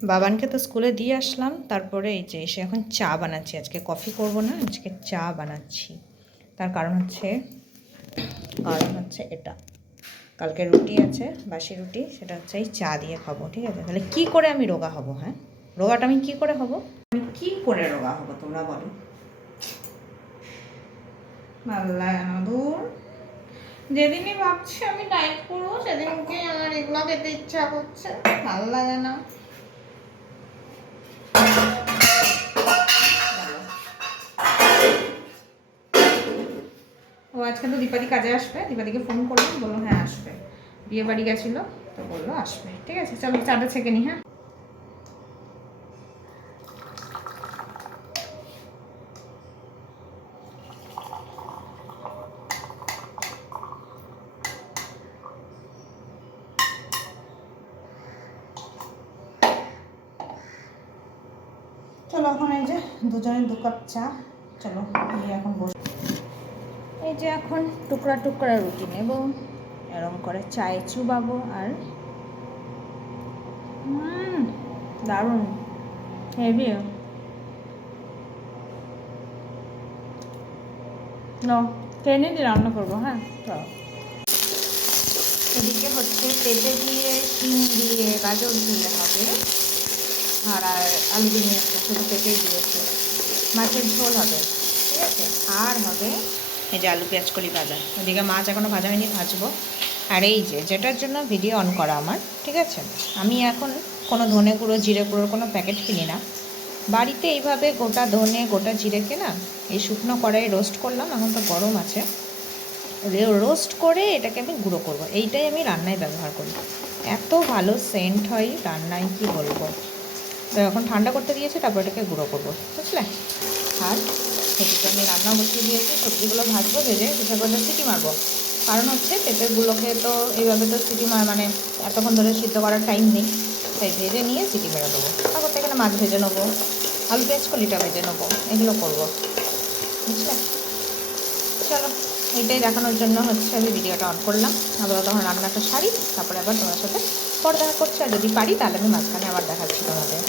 বাবানকে তো স্কুলে দিয়ে আসলাম তারপরে এই যে এসে এখন চা বানাচ্ছি। আজকে কফি করব না আজকে চা বানাচ্ছি। তার কারণ হচ্ছে কারণ হচ্ছে এটা। কালকে রুটি আছে বাসি রুটি সেটা হচ্ছে এই চা দিয়ে খাব ঠিক আছে? তাহলে কি করে আমি রোগা হব হ্যাঁ? রোগাটা আমি কি করে হব? আমি কি করে রোগা হব তোমরা বলো। ভালো লাগে না দূর যেদিনই ভাবছি আমি ডায়েট করব সেদিনকে আমার এগুলো খেতে ইচ্ছা করছে। ভালো লাগে না। আজকে তো দীপাদি কাজে আসবে দীপাদিকে ফোন করলাম, বলল হ্যাঁ আসবে। বিয়ে বাড়ি গেছিল, তো বলল, আসবে। ঠিক আছে, চলো চাটা ছেঁকে নি হ্যাঁ? চলো, এখন এই যে দুজনের দু কাপ চা, চলো এখন বস। এই যে এখন টুকরা টুকরা রুটি নেব। এরকম করে চায়ে চুবাবো আর দারুণ হেভি ট্রেনে দিয়ে রান্না করব হ্যাঁ? এদিকে হচ্ছে পেঁপে দিয়ে, শিম দিয়ে, গাজর দিয়ে হবে। আর আর আলু দিয়ে শুধু পেঁপেই দিয়েছে। মাছের ঝোল হবে, ঠিক আছে? আর হবে এই যে আলু পেঁয়াজ কলি ভাজা। ওদিকে মাছ এখনও ভাজা হয়নি, ভাজবো। আর এই যে, যেটার জন্য ভিডিও অন করা আমার, ঠিক আছে? আমি এখন কোনো ধনে গুঁড়ো, জিরে গুঁড়োর কোনো প্যাকেট কিনি না। বাড়িতে এইভাবে গোটা ধনে, গোটা জিরেকে না, এই শুকনো কড়াই রোস্ট করলাম, এখন তো গরম আছে। রোস্ট করে এটাকে আমি গুঁড়ো করব। এইটাই আমি রান্নায় ব্যবহার করি। এত ভালো সেন্ট হয় রান্নায়, কি বলব? তো এখন ঠান্ডা করতে দিয়েছি, তারপর এটাকে গুঁড়ো করব, বুঝলে? আর সেদিকে আমি রান্না বসিয়ে দিয়েছি, সবজিগুলো ভাজবো, ভেজে পিঠে করে সিটি মারবো। কারণ হচ্ছে পেঁপেগুলোকে তো এইভাবে তো সিটি মার মানে এতক্ষণ ধরে সিদ্ধ করার টাইম নেই। তাই ভেজে নিয়ে সিটি মেরে দেবো। তারপর তো এখানে মাছ ভেজে নেব, আলু পেঁয়াজ কলিটা ভেজে নেব, এগুলো করব। বুঝলে? চলো এইটাই দেখানোর জন্য হচ্ছে আমি ভিডিওটা অন করলাম। আবার তখন রান্নাটা সারি, তারপরে আবার তোমার সাথে পরে দেখা করছি। আর যদি পারি, তাহলে আমি মাঝখানে আবার দেখাচ্ছি তোমাদের।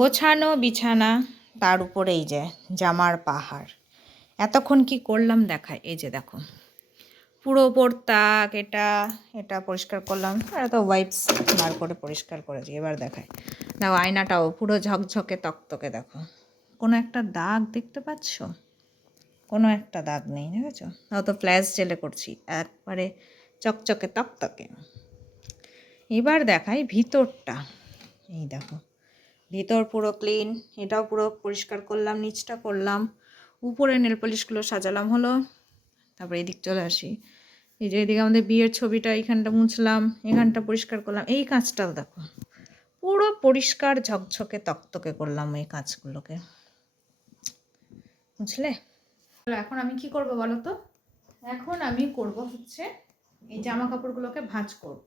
গোছানো বিছানা তার উপরে এই যে জামার পাহাড়। এতক্ষণ কি করলাম দেখায় এই যে দেখো। পুরো ওপর তাক এটা এটা পরিষ্কার করলাম। আর তো ওয়াইপস বার করে পরিষ্কার করেছি, এবার দেখায় দেখো আয়নাটাও পুরো ঝকঝকে তকতকে দেখো। কোনো একটা দাগ দেখতে পাচ্ছ? কোনো একটা দাগ নেই, দেখেছ? তাও তো ফ্ল্যাশ জেলে করছি, একবারে চকচকে তকতকে। এবার দেখাই ভিতরটা। এই দেখো। ভিতর পুরো ক্লিন এটাও পুরো পরিষ্কার করলাম, নিচটা করলাম, উপরে নেল পলিশগুলো সাজালাম, হলো। তারপরে এদিক চলে আসি। এই যে এদিকে আমাদের বিয়ের ছবিটা এইখানটা মুছলাম, এখানটা পরিষ্কার করলাম, এই কাজটাও দেখো। পুরো পরিষ্কার ঝকঝকে তকতকে করলাম এই কাজগুলোকে। বুঝলে? এখন আমি কি করব বলো তো? এখন আমি করব হচ্ছে এই জামা কাপড়গুলোকে ভাঁজ করব।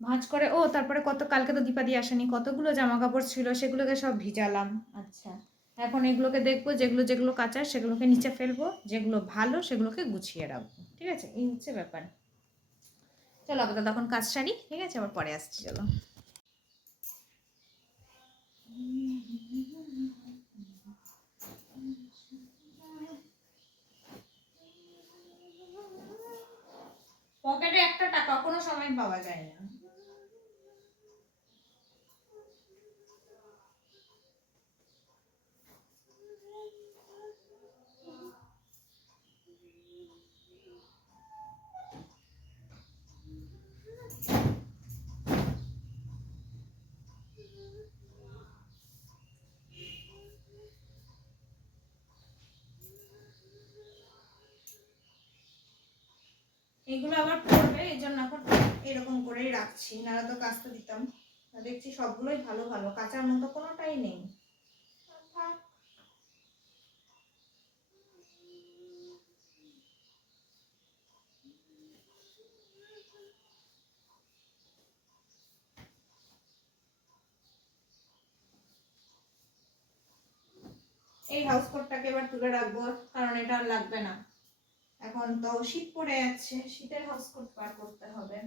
ভাঁজ করে ও তারপরে কত কালকে তো দীপাদি আসেনি কতগুলো জামা কাপড় ছিল সেগুলোকে সব ভিজালাম। আচ্ছা। এখন এগুলোকে দেখব যেগুলো যেগুলো কাঁচা সেগুলোকে নিচে ফেলব যেগুলো ভালো সেগুলোকে গুছিয়ে রাখব ঠিক আছে? এই হচ্ছে ব্যাপার। চলো আপাতত তখন কাজ সারি ঠিক আছে? আবার পরে আসছি চলো। পকেটে একটা টাকা কোনো সময় পাওয়া যায় না। এগুলো আবার পড়বে এই জন্য এখন এরকম করেই রাখছি। নাহলে তো কাচতে দিতাম। দেখছি সবগুলোই ভালো ভালো। কাঁচার মতো কোনোটাই নেই। এই হাউস কোটটাকে এবার তুলে রাখব, কারণ এটা আর লাগবে না। এখন তো শীত পড়ে যাচ্ছে শীতের হটস্পট পার করতে হবে।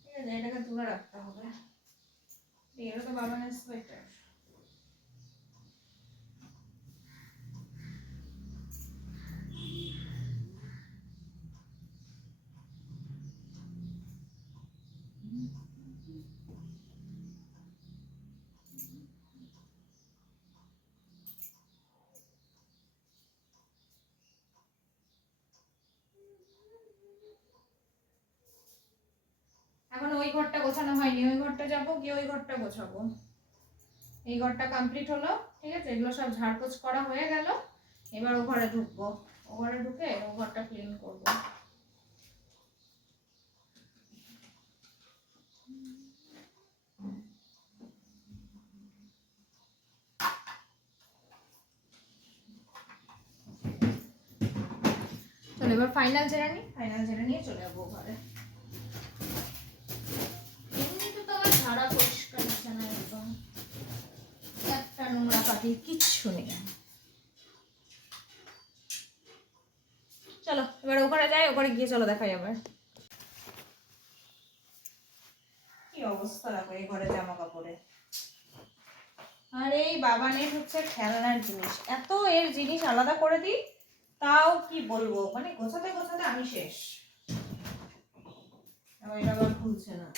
ঠিক আছে, এটাকে তুলে রাখতে হবে। এটা তো বাবানের সোয়েটার এখন ওই ঘরটা গোছানো হয়নি, ওই ঘরটা যাব, গিয়ে ওই ঘরটা গোছাবো। এই ঘরটা কমপ্লিট হলো, ঠিক আছে? এগুলো সব ঝাড়পোছ করা হয়ে গেল। এবার ও ঘরে ঢুকবো। ও ঘরে ঢুকে ও ঘরটা ক্লিন করব। এবার ফাইনাল জেরা নিই ফাইনাল জেরা নিয়ে চলে যাব ঘরে এমনিতে তো আমার ঝাড়া পরিষ্কার হচ্ছে না একদম একটা নোংরা পাতি কিচ্ছু নেই চলো, এবার ওখানে যাই, ওখানে গিয়ে চলো, দেখাই আবার। কি অবস্থা দেখো, এই ঘরে জামা কাপড়ে আর, এই বাবানের হচ্ছে খেলনার জিনিস। এত এর জিনিস আলাদা করে দিই, তাও কি বলব? মানে গোছাতে গোছাতে আমি শেষ। আবার এটা আবার খুলছে না।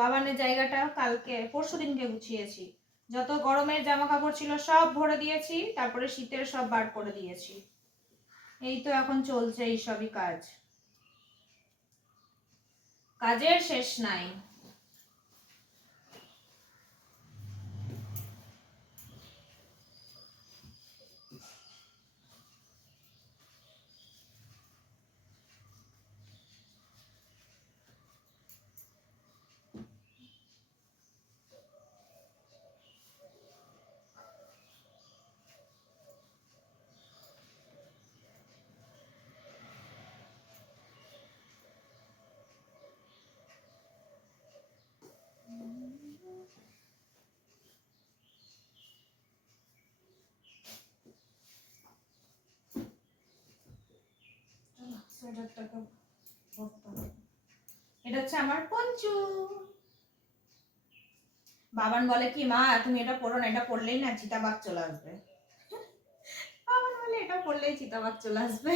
বাবানের জায়গাটা কালকে, পরশু দিনকে গুছিয়েছি। যত গরমের জামা কাপড় ছিল সব ভরে দিয়েছি, তারপরে শীতের সব বার করে দিয়েছি। এই তো এখন চলছে এই সবই কাজ। কাজের শেষ নাই। এটা হচ্ছে আমার পঞ্চু। বাবান বলে কি, মা, তুমি এটা না এটা না চলে আসবে। বাবান বলে, এটা চলে আসবে।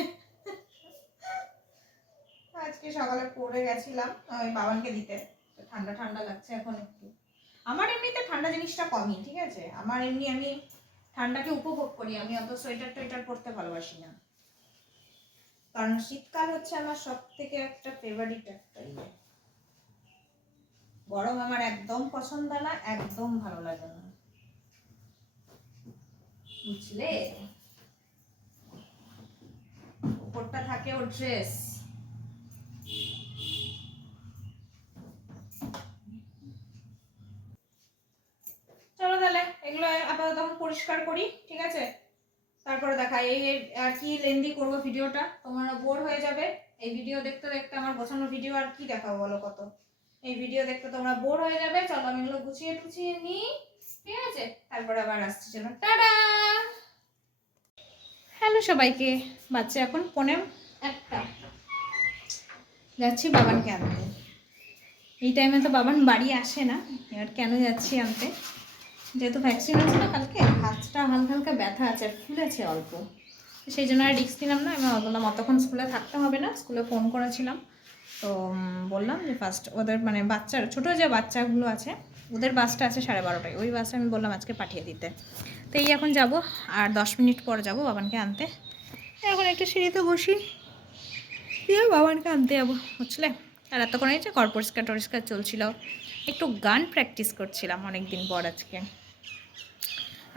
আজকে সকালে পরে গেছিলাম, ওই বাবানকে দিতে। ঠান্ডা ঠান্ডা লাগছে এখন একটু। আমার এমনিতে ঠান্ডা জিনিসটা কমই, ঠিক আছে? আমার এমনি আমি ঠান্ডাকে উপভোগ করি, আমি অত সোয়েটার টোয়েটার পরতে ভালোবাসি না। কারণ শীতকাল হচ্ছে আমার সব থেকে একটা ফেভারিট একটা ইয়ে। গরম আমার একদম পছন্দ না, একদম ভালো লাগে না। বুঝলে? উপরটা থাকে ওর ড্রেস চলো তাহলে, এগুলো আপাতত পরিষ্কার করি, ঠিক আছে? তারপরে দেখা, এই আর কি লেন্দি করব ভিডিওটা তোমরা বোর হয়ে যাবে। এই ভিডিও দেখতে দেখতে আমার গোছানো ভিডিও আর কি দেখাবো বলো কত? এই ভিডিও দেখতে তোমরা বোর হয়ে যাবে। চলো আমি এগুলো গুছিয়ে টুছিয়ে নিই। ঠিক আছে? তারপরে আবার আসছি, চলো। টাটা! হ্যালো সবাইকে। বাচ্চা এখন পনে একটা। যাচ্ছি বাবানকে আনতে। এই টাইমে তো বাবান বাড়ি আসে না। এবার কেন যাচ্ছি আনতে? যেহেতু ভ্যাকসিন হয়েছে না কালকে, হাতটা হালকা হালকা ব্যথা আছে আর ফুলেছে অল্প। সেই জন্য আর রিস্ক নিলাম না আমি বললাম অতক্ষণ স্কুলে থাকতে হবে না স্কুলে ফোন করেছিলাম। তো বললাম যে ফার্স্ট ওদের মানে বাচ্চার, ছোটো যে বাচ্চাগুলো আছে, ওদের বাসটা আছে সাড়ে বারোটায়। ওই বাসটা আমি বললাম আজকে পাঠিয়ে দিতে। তো এই এখন যাব, আর দশ মিনিট পর যাব বাবানকে আনতে। এখন একটা সিঁড়িতে বসি, দিয়ে বাবানকে আনতে যাব, বুঝলে? আর এতক্ষণ হয়েছে কর পরিষ্কার টরিষ্কার চলছিল, একটু গান প্র্যাকটিস করছিলাম অনেক দিন পর আজকে।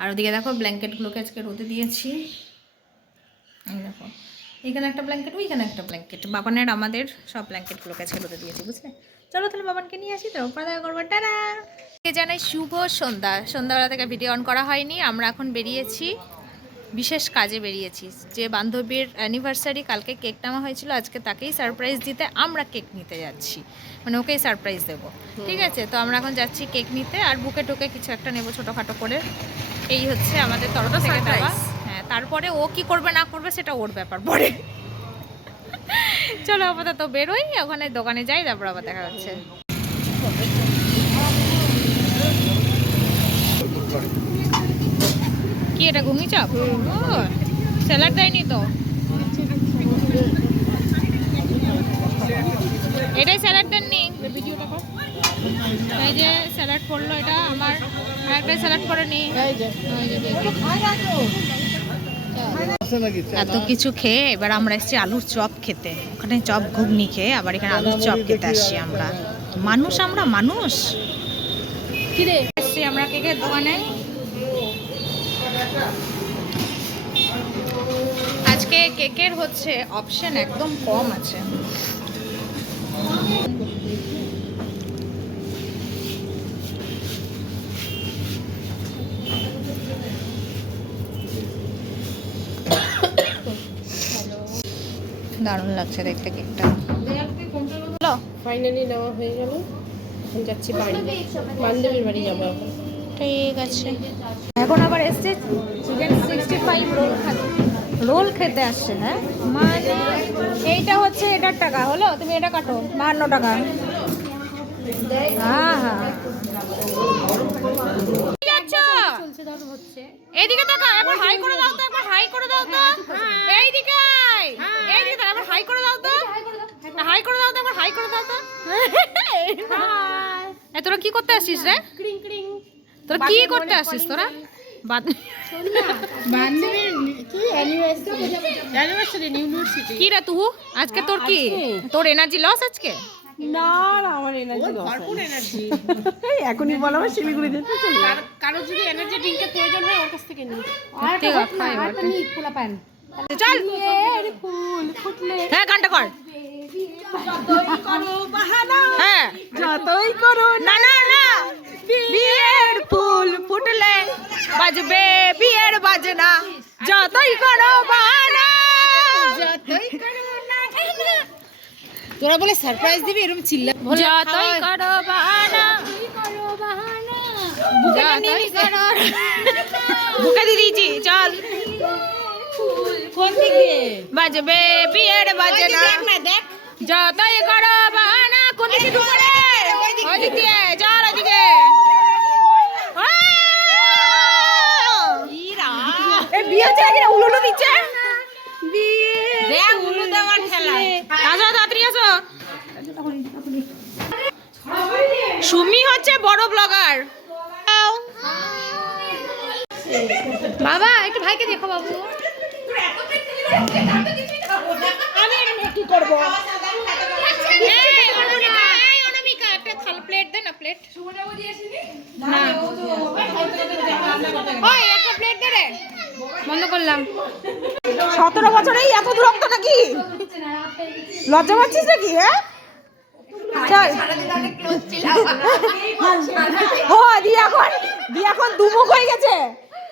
আর ওদিকে দেখো ব্ল্যাঙ্কেটগুলোকে আজকে রোদে দিয়েছি। এই দেখো এখানে একটা ব্ল্যাঙ্কেট ওইখানে একটা ব্ল্যাঙ্কেট। বাবানের আমাদের সব ব্ল্যাঙ্কেটগুলোকে আজকে রোদে দিয়েছি বুঝলে? চলো তাহলে বাবানকে নিয়ে আসি তো দেখা করব টানা জানাই শুভ সন্ধ্যা। সন্ধ্যাবেলা থেকে ভিডিও অন করা হয়নি আমরা এখন বেরিয়েছি বিশেষ কাজে বেরিয়েছি। যে বান্ধবীর অ্যানিভার্সারি কালকে কেক নেওয়া হয়েছিল আজকে তাকেই সারপ্রাইজ দিতে আমরা কেক নিতে যাচ্ছি। মানে ওকেই সারপ্রাইজ দেবো। ঠিক আছে? তো আমরা এখন যাচ্ছি কেক নিতে আর বুকে টুকে কিছু একটা নেব ছোটোখাটো করে। এই হচ্ছে আমাদের তরফ থেকে দেওয়া। হ্যাঁ তারপরে ও কি করবে না করবে সেটা ওর ব্যাপার পরে। চলো আপাতত বেরোই ওখানে দোকানে যাই তারপর আবার দেখা হচ্ছে। কি এটা ঘুগনি চপ? স্যালাড দেয়নি তো? এটাই স্যালাড দেননি? এই যে স্যালাড করল এটা আমার। স্যালাড করে নি। এত কিছু খেয়ে এবার আমরা এসেছি আলুর চপ খেতে। ওখানে চপ ঘুগনি খেয়ে আবার এখানে আলুর চপ খেতে আসছি আমরা। মানুষ আমরা মানুষ? কিরে? এসছি আমরা কেকের দোকানে? আজকে কেকের হচ্ছে অপশন একদম কম আছে। দারুণ লাগছে দেখতে কেকটা ফাইনালি নেওয়া হয়ে গেল। যাচ্ছি বাড়ি। বান্ধবীর বাড়ি যাব ঠিক আছে। এখন আবার এসছে চিকেন সিক্সটি ফাইভ রোল খেতে রোল খেতে আসছে হ্যাঁ? মানে এইটা হচ্ছে এটার টাকা হলো? তুমি এটা কাটো বাহান্ন টাকা। হ্যাঁ হ্যাঁ। কি যাচ্ছ? এইদিকে তাকা একবার হাই করে দাও তো একবার হাই করে দাও তো এইদিকে আয়। এইদিকে তাকা একবার হাই করে দাও তো হাই করে দাও তো একবার হাই করে দাও তো এ, তোরা কি করতে আসছিস রে? তোরা কি করতে আসছিস তোরা? বাদ- কি? রে তুহু? আজকে তোর কি? তোর এনার্জি লস আজকে? না না আমার এনার্জি ভরপুর এনার্জি এখনই বলো আমার শিলিগুড়ি যেতে চলে কারও যদি এনার্জি ড্রিঙ্কের প্রয়োজন হয় ওর কাছ থেকে নিই সত্যি কথা এবারে। চল। হ্যাঁ গানটা কর। হ্যাঁ। যতই করো না না না বিয়ের ফুল ফুটলে বাজবে বিয়ের বাজনা। যতই করো বাহানা। যতই তোরা বলে সারপ্রাইজ দিবি এরকম চিল্লা যতই করো বাহানা। করো বুকে দিয়ে দিয়েছি চল। কোন দিক বাজবে বিয়ের বাজনা। দেখ। যতই করো বাহানা কোন দিকে ওইদিক চল ওইদিকে। এ বিয়ে হচ্ছে নাকি উলু উলু দিচ্ছে? দেখ উলু দেওয়ার খেলা আসো তাড়াতাড়ি আসো। সুমি হচ্ছে বড় ব্লগার বাবা একটু ভাইকে দেখো বাবু। আমি কি করব এই, অনামিকা, এই, অনামিকা, একটা থাল প্লেট দে না। প্লেট একটা প্লেট দে বন্ধ করলাম। সতেরো বছরেই এত দূরত্ব নাকি? লজ্জা পাচ্ছিস নাকি হ্যাঁ? চল। ও দিয়ে এখন দিয়ে এখন দুমুখ হয়ে গেছে।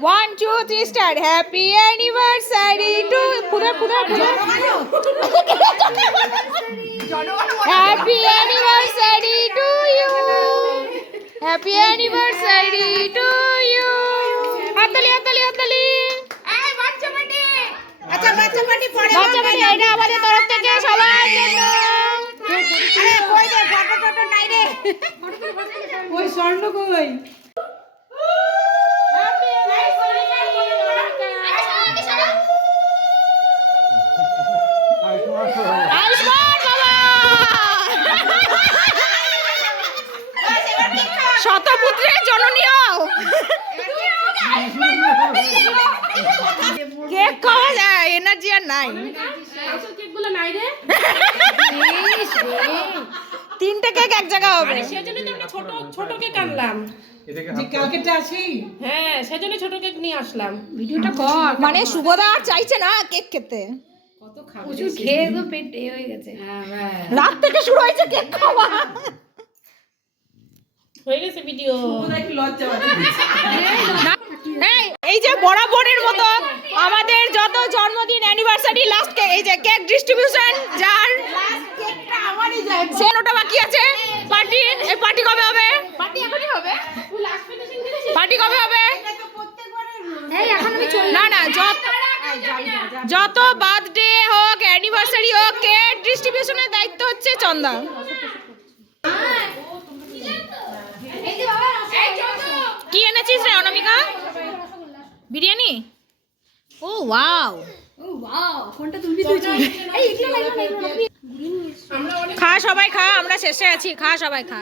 One two three star happy anniversary to পুরো পুরো পুরো। Happy anniversary to you happy anniversary to you হাততালি হাততালি হাততালি আচ্ছা বাচ্চা পার্টি পরে বাচ্চা বাড়ি এটা আমাদের তরফ থেকে সবার জন্য আরে কই দে ফটো ফটো নাই রে। ওই স্বর্ণ কই আয়ুষ্মান বাবা শতপুত্রের জননীয় কেক খাওয়া যায় এনার্জি আর নাই। তিনটে কেক এক জায়গা হবে। সেজন্য তো আমরা ছোট ছোট কেক আনলাম। হ্যাঁ সেজন্য ছোট কেক নিয়ে আসলাম। ভিডিওটা কর। মানে শুভদা আর চাইছে না কেক খেতে। প্রচুর খেয়ে তো পেট এ হয়ে গেছে। রাত থেকে শুরু হয়েছে কেক খাওয়া। হয়ে গেছে ভিডিও। এই এই যে বরাবরের মতো আমাদের যত জন্মদিন অ্যানিভার্সারি লাস্ট এই যে কেক ডিস্ট্রিবিউশন যার সেনোটা বাকি আছে পার্টি এই পার্টি কবে হবে? পার্টি এখনই হবে। পার্টি কবে হবে? না না যত যত বার্থডে হোক অ্যানিভার্সারি হোক কেক ডিস্ট্রিবিউশনের দায়িত্ব হচ্ছে চন্দা। কি এনেছিস রে অনামিকা? বিরিয়ানি? ও ওয়াও। খা সবাই খা আমরা শেষে আছি খা সবাই খা।